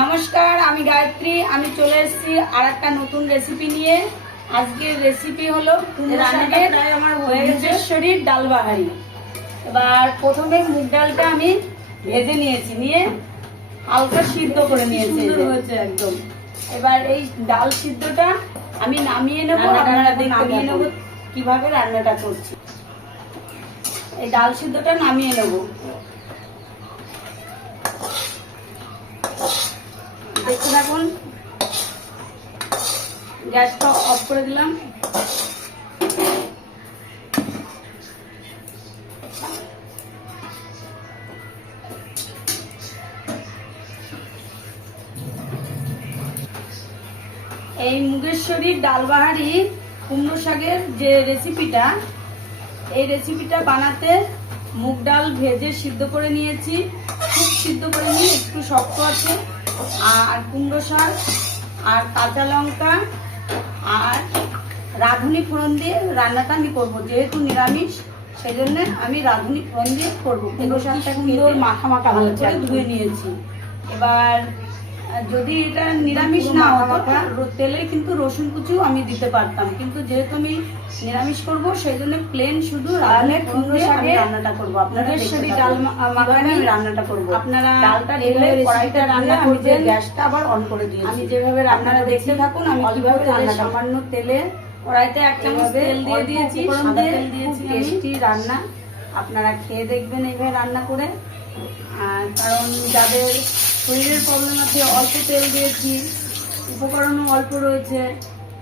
নমস্কার, আমি গায়ত্রী। আমি চলে এসেছি আর একটা নতুন রেসিপি নিয়ে। আজকের রেসিপি হলো মুগেশ্বরীর ডাল বাহারি। এবার প্রথমে মুগ ডালটা আমি ভেজে নিয়েছি, নিয়ে হালকা সিদ্ধ করে নিয়েছি, হয়েছে একদম। এবার এই ডাল সিদ্ধটা আমি নামিয়ে নেবো, আপনারা নামিয়ে নেবো কিভাবে রান্নাটা করছি। এই ডাল সিদ্ধটা নামিয়ে নেবো, দেখতে থাকুন। গ্যাসটা অফ করে দিলাম। এই মুগেশ্বরীর ডাল বাহারি কুমড়ো শাকের যে রেসিপিটা, এই রেসিপিটা বানাতে মুগ ডাল ভেজে সিদ্ধ করে নিয়েছি, খুব সিদ্ধ করে নিয়ে একটু শক্ত আছে, আর কুমড়ো শাক আর কাঁচা লঙ্কা আর রাঁধুনি ফোড়ন দিয়ে রান্নাটা আমি করবো। যেহেতু নিরামিষ, সেই জন্য আমি রাঁধুনি ফোড়ন দিয়ে করবো। কুমড়ো শাকটা সুন্দর মাখা মাখা ভালো করে ধুয়ে নিয়েছি। এবার যদি এটা নিরামিষ না হতো, তেলে কিন্তু রসুন কুচু আমি দিতে পারতাম, কিন্তু যেহেতু আমি নিরামিষ করবো, সেই জন্য প্লেন শুধু রান্নাটা করবো। আপনারা ডাল মাখানি রান্নাটা করবো। আপনারা ডালটা ঢেলে কড়াইটা রান্না করবেন, গ্যাসটা আবার অন করে দিয়েছি। আমি যেভাবে রান্নাটা দেখতে থাকুন, আমি কিভাবে রান্না সামান্য তেলে কড়াইতে 1 চামচ তেল দিয়ে দিয়েছি, সাদা তেল দিয়েছি। টেস্টি রান্না, আপনারা খেয়ে দেখবেন এইভাবে রান্না করে। আর কারণ যাদের শরীরের প্রবলেম আছে, অল্প তেল দিয়েছি, উপকরণও অল্প রয়েছে,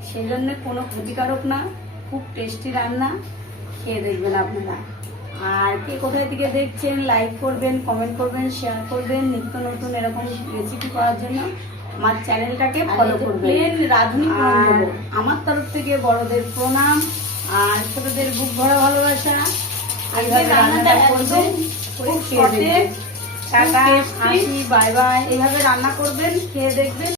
সেই জন্য কোনো ক্ষতিকারক না, খুব টেস্টি রান্না, খেয়ে দেখবেন আপনারা। আর কে কোথায় থেকে দেখছেন, লাইক করবেন, কমেন্ট করবেন, শেয়ার করবেন। নিত্য নতুন এরকম রেসিপি করার জন্য আমার চ্যানেলটাকে ফলো করবেন। রাঁধুনি আমার তরফ থেকে বড়দের প্রণাম আর ছোটদের বুক ভরা ভালোবাসা। রান্নাটা করবেন, খুব সহজে, টাটা, হাসি, বাই বাই, এইভাবে রান্না করবেন, খেয়ে দেখবেন।